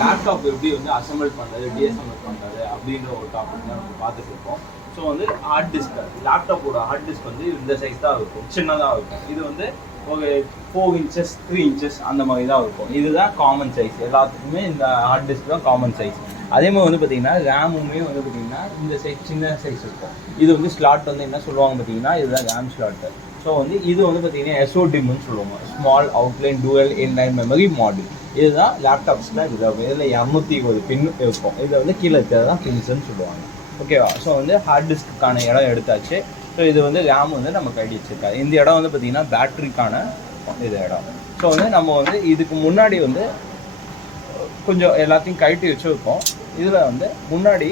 Laptop எப்படி வந்து assemble பண்ணுறது, டிஅசம்பிள் பண்ணுறது அப்படின்ற ஒரு டாபிக் தான் நம்ம பார்த்துட்டு இருக்கோம். ஸோ வந்து ஹார்ட் டிஸ்க், லேப்டாப்போட ஹார்ட் டிஸ்க் வந்து இந்த சைஸ் தான் இருக்கும், சின்னதாக இருக்கும். இது வந்து ஒரு 4 inches 3 inches அந்த மாதிரி தான் இருக்கும். இதுதான் காமன் சைஸ், எல்லாத்துக்குமே இந்த ஹார்ட் டிஸ்க் தான் காமன் சைஸ். அதே மாதிரி வந்து பார்த்தீங்கன்னா ரேமுமே வந்து பார்த்தீங்கன்னா இந்த சைஸ் சின்ன சைஸ் இருக்கும். இது வந்து ஸ்லாட் வந்து என்ன சொல்லுவாங்க பார்த்தீங்கன்னா, இதுதான் ரேம் ஸ்லாட்டு. ஸோ வந்து இது வந்து பார்த்தீங்கன்னா SODIMன்னு சொல்லுவாங்க, small outline dual inline memory module. இதுதான் லேப்டாப்ஸில் இதில் 220 பின் இருக்கும். இதில் வந்து கீழே இருக்கிறது தான் பின்ஸ்ன்னு சொல்லுவாங்க. ஓகேவா? ஸோ வந்து ஹார்ட் டிஸ்க்குக்கான இடம் எடுத்தாச்சு. ஸோ இது வந்து ரேம் வந்து நம்ம கட்டி வச்சுருக்காது. இந்த இடம் வந்து பார்த்திங்கன்னா பேட்ரிக்கான இது இடம். ஸோ வந்து நம்ம வந்து இதுக்கு முன்னாடி வந்து கொஞ்சம் எல்லாத்தையும் கட்டி வச்சுருக்கோம். இதில் வந்து முன்னாடி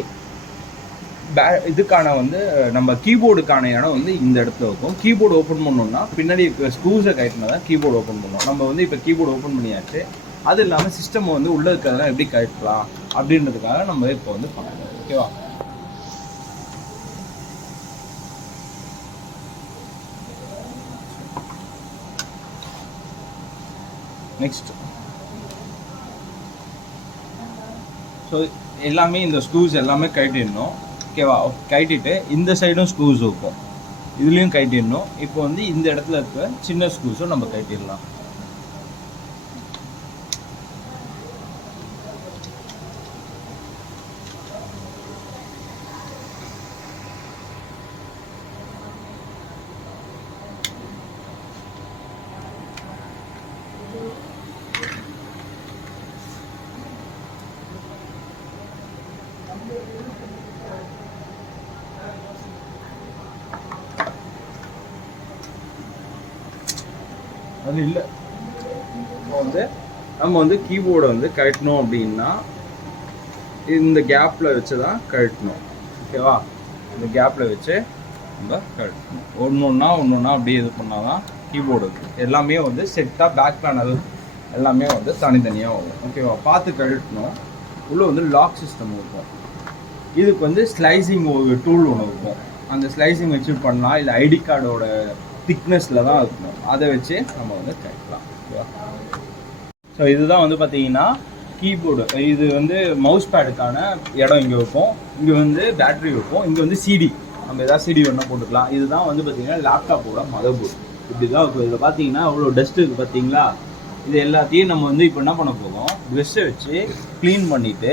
இதுக்கான வந்து நம்ம கீபோர்டுக்கான இடம் வந்து இந்த இடத்துல இருக்கும். கீபோர்டு ஓப்பன் பண்ணோம்னா பின்னாடி ஸ்க்ரூஸை கட்டினா தான் கீபோர்டு ஓப்பன் பண்ணுவோம். நம்ம வந்து இப்போ கீபோர்டு ஓப்பன் பண்ணியாச்சு. அது இல்லாமல் சிஸ்டம் வந்து உள்ளே இருக்கிறதெல்லாம் எப்படி கட்டலாம் அப்படின்றதுக்காக நம்ம இப்போ வந்து பார்க்கலாம். ஓகேவா? நெக்ஸ்ட் ஸோ எல்லாமே இந்த ஸ்க்ரூஸ் எல்லாமே கட்டிடணும். ஓகேவா? கட்டிட்டு இந்த சைடும் ஸ்க்ரூஸ் இருக்கும், இதுலேயும் கட்டிடணும். இப்போ வந்து இந்த இடத்துல இருக்க சின்ன ஸ்க்ரூஸும் நம்ம கட்டிடலாம். அது இல்லை, வந்து நம்ம வந்து கீபோர்டை வந்து கட்டணும் அப்படின்னா இந்த கேப்பில் வச்சு தான் கட்டணும். ஓகேவா? இந்த கேப்பில் வச்சு நம்ம கட்டணும். ஒன்று ஒன்றா அப்படியே இது பண்ணால் தான் கீபோர்டு எல்லாமே வந்து செட்டாக பேக் பேனல் எல்லாமே வந்து தனித்தனியாக வரும். ஓகேவா? பார்த்து கட்டணும். உள்ளே வந்து லாக் சிஸ்டம் இருக்கும். இதுக்கு வந்து ஸ்லைசிங் ஒரு டூல் ஒன்று இருக்கும். அந்த ஸ்லைசிங் வச்சு பண்ணலாம், இல்லை ஐடி கார்டோட திக்னஸில் தான் இருக்கணும், அதை வச்சு நம்ம வந்து கட்டலாம். ஓகேவா? ஸோ இதுதான் வந்து பார்த்தீங்கன்னா கீபோர்டு. இது வந்து மவுஸ் பேடுக்கான இடம் இங்கே இருக்கும். இங்கே வந்து பேட்ரி இருக்கும். இங்கே வந்து சிடி, நம்ம எதாவது சிடி வேணால் போட்டுக்கலாம். இதுதான் வந்து பார்த்தீங்கன்னா லேப்டாப்போட மதர்போர்டு. இப்படி தான் இருக்கும். இதில் பார்த்தீங்கன்னா அவ்வளோ டஸ்ட் இருக்குது பார்த்தீங்களா? இது எல்லாத்தையும் நம்ம வந்து இப்போ என்ன பண்ண போகிறோம், ப்ரெஷ்ஷை வச்சு க்ளீன் பண்ணிவிட்டு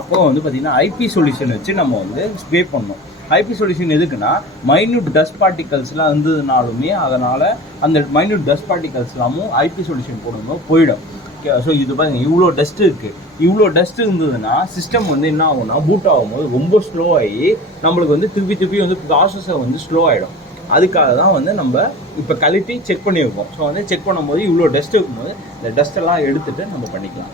அப்புறம் வந்து பார்த்திங்கன்னா ஐபி சொல்யூஷன் வச்சு நம்ம வந்து ஸ்ப்ரே பண்ணணும். ஐபி சொல்யூஷன் எதுக்குன்னா, மைன்யூட் டஸ்ட் பார்ட்டிகல்ஸ்லாம் இருந்ததுனாலுமே அதனால் அந்த மைன்யூட் டஸ்ட் பார்ட்டிகல்ஸ் எல்லாமும் ஐபி சொல்யூஷன் போடும்போது போயிடும். ஓகே? ஸோ இது பாருங்கள், இவ்வளோ டஸ்ட் இருக்குது. இவ்வளோ டஸ்ட் இருந்ததுன்னா சிஸ்டம் வந்து என்ன ஆகும்னா, பூட் ஆகும்போது ரொம்ப ஸ்லோ ஆகி நம்மளுக்கு வந்து திருப்பி வந்து ப்ராசஸர் வந்து ஸ்லோ ஆகிடும். அதுக்காக தான் வந்து நம்ம இப்போ கழட்டி செக் பண்ணியிருக்கோம். ஸோ வந்து செக் பண்ணும்போது இவ்வளோ டஸ்ட் இருக்கும்போது இந்த டஸ்ட்டெல்லாம் எடுத்துகிட்டு நம்ம பண்ணிக்கலாம்.